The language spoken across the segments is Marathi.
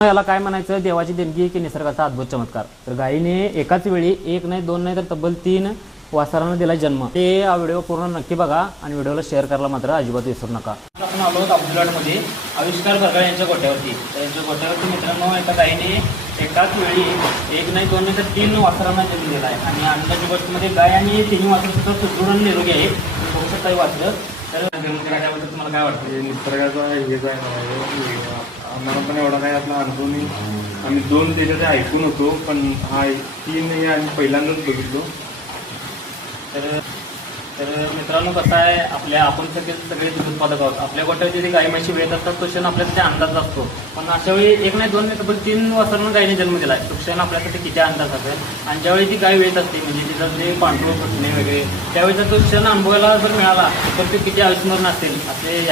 याला काय म्हणायचं, देवाची देणगी की निसर्गाचा अद्भुत चमत्कार. तर गायीने एकाच वेळी एक नाही दोन नाही तर तब्बल 3 वासरांना दिला जन्म. ते हा व्हिडिओ पूर्ण नक्की बघा आणि व्हिडिओला शेअर करायला मात्र अजिबात विसरू नका. आपण आलो आहोत अब्दुलगडमध्ये आविष्कार बरगाळे यांच्या गोट्यावरती. त्यांच्या गोट्यावरती मित्रांनो एका गायीने एकाच वेळी एक नाही दोन नाही तर 3 वासरांना जन्म दिला आहे. आणि आनंदाची गोष्टीमध्ये गाय आणि 3 वासरं सुद्धा सुदृढ आणि निरोगी आहे. बघू शकता हे वासरं. तर त्याबद्दल तुम्हाला काय वाटतं? निसर्गाचा हेच आहे. आम्हाला पण एवढा काही आपला अनुभव नाही. आम्ही 2 देशाचे ऐकून होतो, पण हा 3 हे आम्ही पहिल्यांदाच बघितलो. तर मित्रांनो कसं आहे, आपण सगळे दूध उत्पादक आहोत. आपल्या गोट्यात जे गाई म्हशी वेळत असतात तो क्षण आपल्यासाठी अंदाज असतो. पण अशा वेळी एक नाही दोन नाही तब्बल 3 वासरांना गायीने जन्म दिला आहे. तो क्षण आपल्यासाठी किती अंदाज असेल. आणि ज्यावेळी ती गाय वेळत असते म्हणजे तिचं जे पांढरं फुटणे वगैरे त्यावेळेचा तो क्षण अनुभवायला जर मिळाला तर ते किती अविस्मरणीय असेल. असे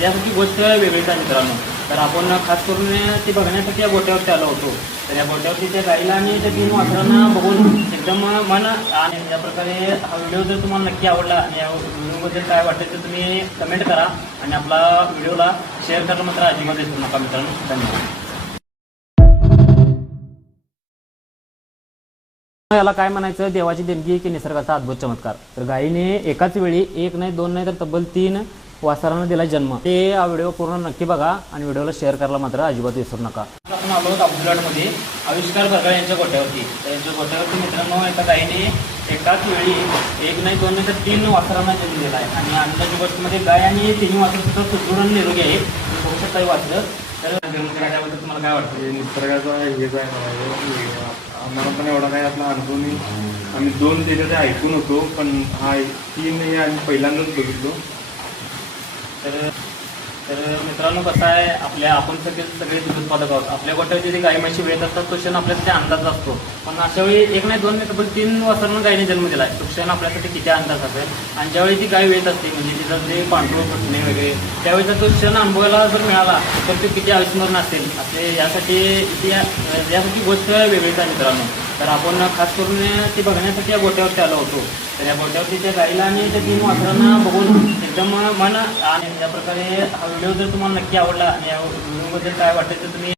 यासाठी गोष्ट वेगळीच आहे मित्रांनो. तर आपण खास करून ती बघण्यासाठी या गोट्यावरती आलो होतो. तर या गोट्यावरती त्या गाईला आणि त्या 3 वासरांना बघून एकदम मन. आणि त्या प्रकारे हा व्हिडिओ जर तुम्हाला नक्की आवडला आणि या व्हिडिओबद्दल काय वाटेल तर तुम्ही कमेंट करा आणि आपला व्हिडिओला शेअर करायला मात्र अजिबात विसरू नका मित्रांनो. धन्यवाद. याला काय म्हणायचं, देवाची देणगी की निसर्गाचा अद्भुत चमत्कार. तर गायीने एकाच वेळी एक नाही दोन नाही तर तब्बल 3 वासरांना दिला जन्म. ते हा व्हिडिओ पूर्ण नक्की बघा आणि व्हिडिओला शेअर करायला मात्र अजिबात विसरू नका. आपण आलो आहोत अब्दुलगडमध्ये आविष्कार बरगाळे यांच्या गोट्यावरती. त्यांच्या गोट्यावरती मित्रांनो एका गायीने एकाच वेळी एक नाही दोन नाही तर 3 वासरांना जन्म दिला आहे. आणि आनंदाची गोष्टीमध्ये गाय आणि 3 वासरं सुद्धा सुदृढ आणि निरोगी आहे. बघू शकता हे वासरं. तर त्याबद्दल तुम्हाला काय वाटतं? निसर्गाचा हेच आहे. आम्हाला पण एवढा काही आपला अनुभव नाही. आम्ही 2 देशाचे ऐकून होतो, पण हा 3 हे आम्ही पहिल्यांदाच बघितलो. तर मित्रांनो कसं आहे, आपण सगळे दूध उत्पादक आहोत. आपल्या गोट्यात जे गाई म्हशी वेळत असतात तो क्षण आपल्यासाठी अंदाज असतो. पण अशा वेळी एक नाही दोन नाही तब्बल 3 वासरांना गायीने जन्म दिला आहे. तो क्षण आपल्यासाठी किती अंदाज असेल. आणि ज्यावेळी ती गाय वेळत असते म्हणजे तिचं जे पांढरं फुटणे वगैरे त्यावेळेचा तो क्षण अनुभवायला जर मिळाला तर ते किती अविस्मरणीय असेल. यासाठी गोष्ट वेगळीच आहे मित्रांनो. तर आपण खास करून ती बघण्यासाठी या गोट्यावरती आलो होतो. तर या गोट्यावरती त्या गाईला आणि त्या 3 वासरांना बघून एकदम मन. आणि त्या प्रकारे हा व्हिडिओ जर तुम्हाला नक्की आवडला आणि या व्हिडिओबद्दल काय वाटेल तर तुम्ही